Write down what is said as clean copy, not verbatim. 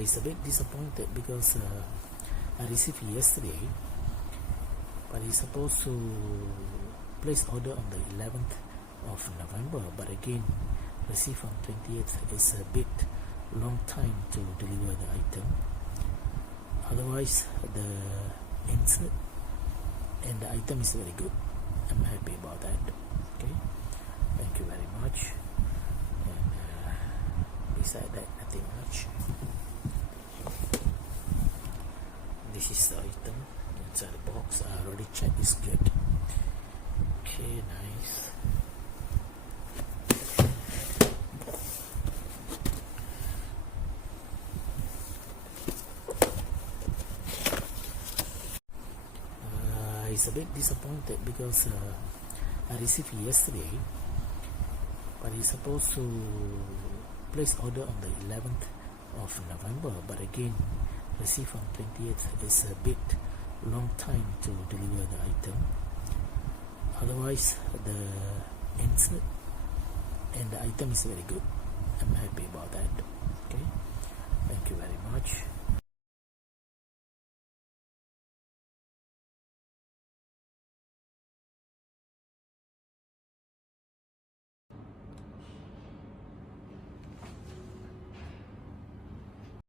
He's a bit disappointed because I received yesterday, but he's supposed to place order on the 11th of November, but again receive on 28th. Is a bit long time to deliver the item. Otherwise, the insert and the item is very good. I'm happy about that. Okay, thank you very much. And beside that, nothing much. This is the item inside the box. I already checked, it's good. Okay, nice. He's a bit disappointed because I received yesterday, but he's supposed to place order on the 11th of November, but again receive on 28th. Is a bit long time to deliver the item. Otherwise, the insert and the item is very good. I'm happy about that.